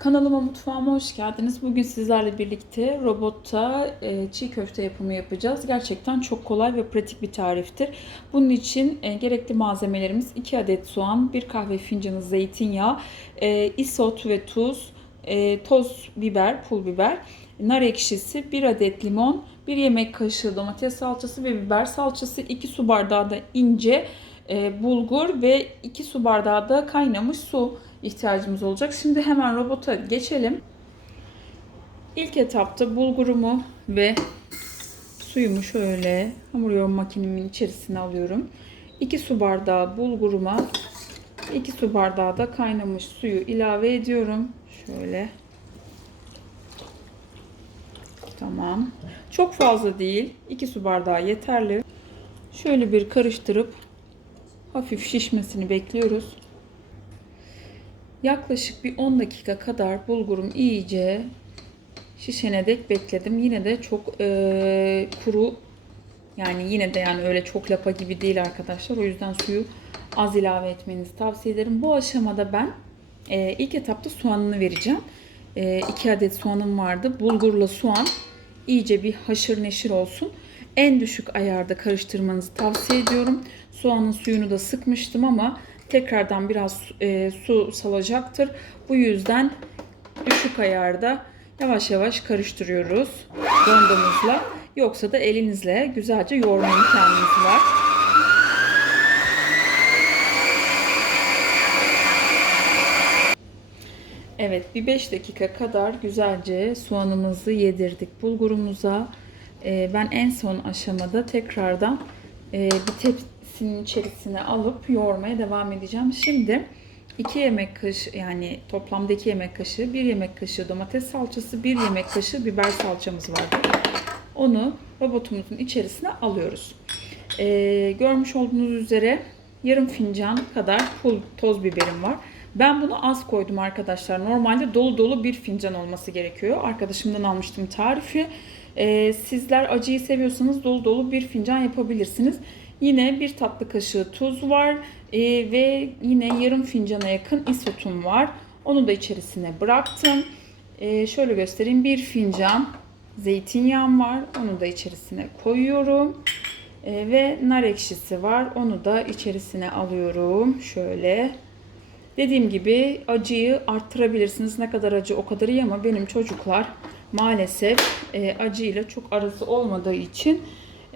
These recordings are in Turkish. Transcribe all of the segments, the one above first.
Kanalıma mutfağıma hoş geldiniz. Bugün sizlerle birlikte robotta e, çiğ köfte yapımı yapacağız. Gerçekten çok kolay ve pratik bir tariftir. Bunun için e, gerekli malzemelerimiz 2 adet soğan, 1 kahve fincanı zeytinyağı, e, isot ve tuz, toz biber, pul biber, nar ekşisi, 1 adet limon, 1 yemek kaşığı domates salçası ve biber salçası, 2 su bardağı da ince bulgur ve 2 su bardağı da kaynamış su ihtiyacımız olacak. Şimdi hemen robota geçelim. İlk etapta bulgurumu ve suyumu şöyle hamur yoğurma makinemin içerisine alıyorum. 2 su bardağı bulguruma 2 su bardağı da kaynamış suyu ilave ediyorum. Şöyle. Tamam. Çok fazla değil. 2 su bardağı yeterli. Şöyle bir karıştırıp hafif şişmesini bekliyoruz. Yaklaşık bir 10 dakika kadar bulgurum iyice şişene dek bekledim. Yine de çok e, kuru yani yine de yani öyle çok lapa gibi değil arkadaşlar. O yüzden suyu az ilave etmenizi tavsiye ederim. Bu aşamada ben e, ilk etapta soğanını vereceğim. 2 adet soğanım vardı. Bulgurla soğan iyice bir haşır neşir olsun. En düşük ayarda karıştırmanızı tavsiye ediyorum. Soğanın suyunu da sıkmıştım ama tekrardan biraz e, su salacaktır. Bu yüzden düşük ayarda yavaş yavaş karıştırıyoruz rondamızla. Yoksa da elinizle güzelce yoğurma imkanınız var. Evet bir 5 dakika kadar güzelce soğanımızı yedirdik bulgurumuza. Ee, ben en son aşamada tekrardan e, bir tepsinin içerisine alıp yoğurmaya devam edeceğim. Şimdi 2 yemek kaşığı yani toplamda 2 yemek kaşığı, 1 yemek kaşığı domates salçası, 1 yemek kaşığı biber salçamız vardı. Onu robotumuzun içerisine alıyoruz. Ee, görmüş olduğunuz üzere yarım fincan kadar pul toz biberim var. Ben bunu az koydum arkadaşlar. Normalde dolu dolu bir fincan olması gerekiyor. Arkadaşımdan almıştım tarifi. Ee, sizler acıyı seviyorsanız dolu dolu bir fincan yapabilirsiniz. Yine bir tatlı kaşığı tuz var ee, ve yine yarım fincana yakın isotum var. Onu da içerisine bıraktım. Ee, şöyle göstereyim. Bir fincan zeytinyağım var. Onu da içerisine koyuyorum. Ee, ve nar ekşisi var. Onu da içerisine alıyorum. Şöyle. Dediğim gibi acıyı arttırabilirsiniz. Ne kadar acı o kadar iyi ama benim çocuklar maalesef e, acıyla çok arası olmadığı için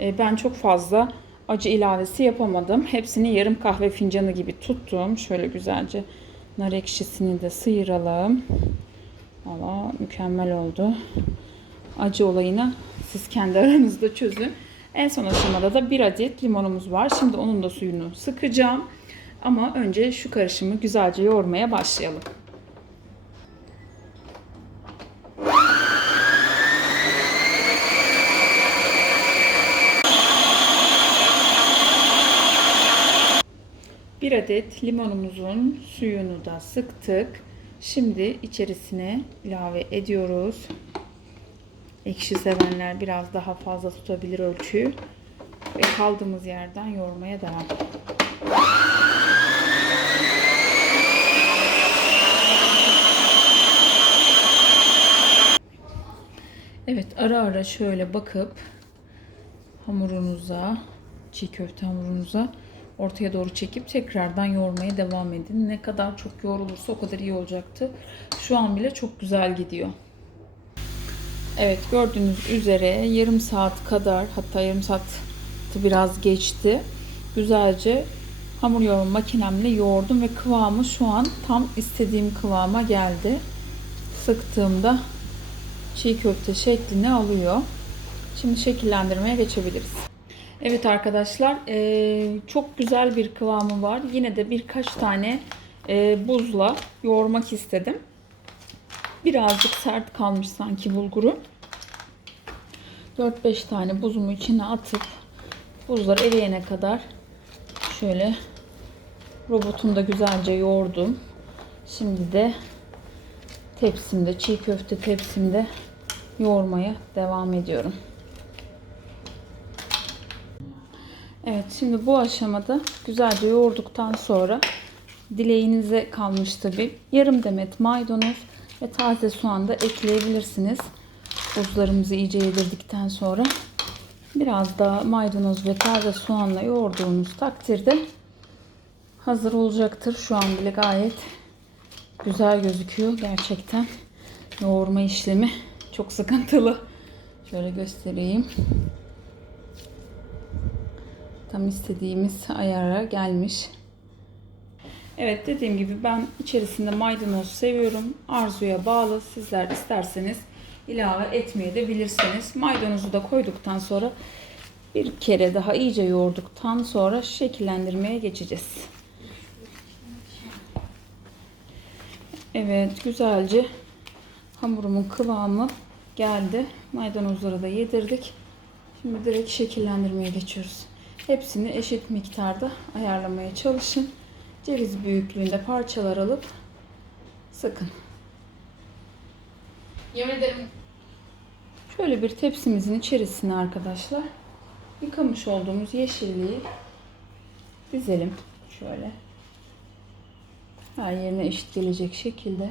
e, ben çok fazla acı ilavesi yapamadım. Hepsini yarım kahve fincanı gibi tuttum. Şöyle güzelce nar ekşisini de sıyıralım. Valla mükemmel oldu. Acı olayını siz kendi aranızda çözün. En son aşamada da bir adet limonumuz var. Şimdi onun da suyunu sıkacağım. Ama önce şu karışımı güzelce yoğurmaya başlayalım. Bir adet limonumuzun suyunu da sıktık. Şimdi içerisine ilave ediyoruz. Ekşi sevenler biraz daha fazla tutabilir ölçüyü. Ve kaldığımız yerden yoğurmaya devam. Evet ara ara şöyle bakıp hamurunuza, çiğ köfte hamurunuza ortaya doğru çekip tekrardan yoğurmaya devam edin. Ne kadar çok yoğrulursa o kadar iyi olacaktı. Şu an bile çok güzel gidiyor. Evet gördüğünüz üzere yarım saat kadar hatta yarım saat biraz geçti. Güzelce hamur yoğurma makinemle yoğurdum ve kıvamı şu an tam istediğim kıvama geldi. Sıktığımda çiğ köfte şeklini alıyor. Şimdi şekillendirmeye geçebiliriz. Evet arkadaşlar çok güzel bir kıvamı var. Yine de birkaç tane buzla yoğurmak istedim. Birazcık sert kalmış sanki bulguru. 4-5 tane buzumu içine atıp buzlar eriyene kadar şöyle robotumda güzelce yoğurdum. Şimdi de tepsimde, çiğ köfte tepsimde yoğurmaya devam ediyorum. Evet şimdi bu aşamada güzelce yoğurduktan sonra dileğinize kalmış tabi. Yarım demet maydanoz, Ve taze soğan da ekleyebilirsiniz. Buzlarımızı iyice yedirdikten sonra biraz daha maydanoz ve taze soğanla yoğurduğunuz takdirde hazır olacaktır. Şu an bile gayet güzel gözüküyor gerçekten. Yoğurma işlemi çok sıkıntılı. Şöyle göstereyim. Tam istediğimiz ayara gelmiş. Evet dediğim gibi ben içerisinde maydanoz seviyorum. Arzuya bağlı. Sizler isterseniz ilave etmeye de bilirsiniz. Maydanozu da koyduktan sonra bir kere daha iyice yoğurduktan sonra şekillendirmeye geçeceğiz. Evet güzelce hamurumun kıvamı geldi. Maydanozları da yedirdik. Şimdi direkt şekillendirmeye geçiyoruz. Hepsini eşit miktarda ayarlamaya çalışın. Ceviz büyüklüğünde parçalar alıp sıkın. Yemin ederim Şöyle bir tepsimizin içerisine arkadaşlar yıkamış olduğumuz yeşilliği dizelim. Şöyle. Her yerine eşit gelecek şekilde.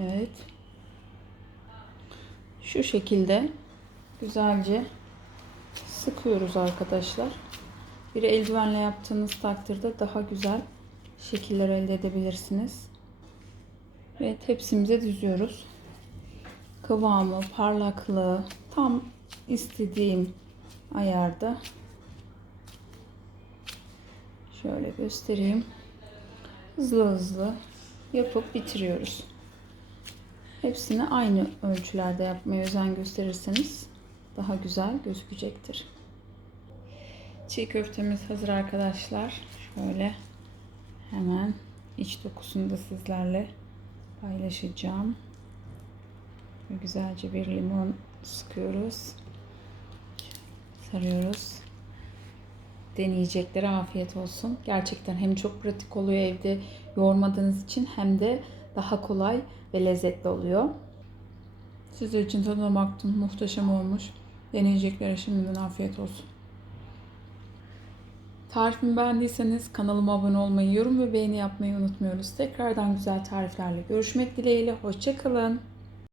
Evet. Şu şekilde güzelce sıkıyoruz arkadaşlar. Bir eldivenle yaptığınız takdirde daha güzel şekiller elde edebilirsiniz. Ve tepsimize düzüyoruz. Kıvamı, parlaklığı tam istediğim ayarda. Şöyle göstereyim. Hızlı hızlı yapıp bitiriyoruz. Hepsini aynı ölçülerde yapmaya özen gösterirseniz daha güzel gözükecektir. Çiğ köftemiz hazır arkadaşlar. Şöyle hemen iç dokusunu da sizlerle paylaşacağım. Güzelce bir limon sıkıyoruz. Sarıyoruz. Deneyeceklere afiyet olsun. Gerçekten hem çok pratik oluyor evde yoğurmadığınız için hem de daha kolay ve lezzetli oluyor. Sizler için tadına baktım. Muhteşem olmuş. Deneyeceklere şimdiden afiyet olsun. Tarifimi beğendiyseniz kanalıma abone olmayı, yorum ve beğeni yapmayı unutmuyoruz. Tekrardan güzel tariflerle görüşmek dileğiyle. Hoşçakalın.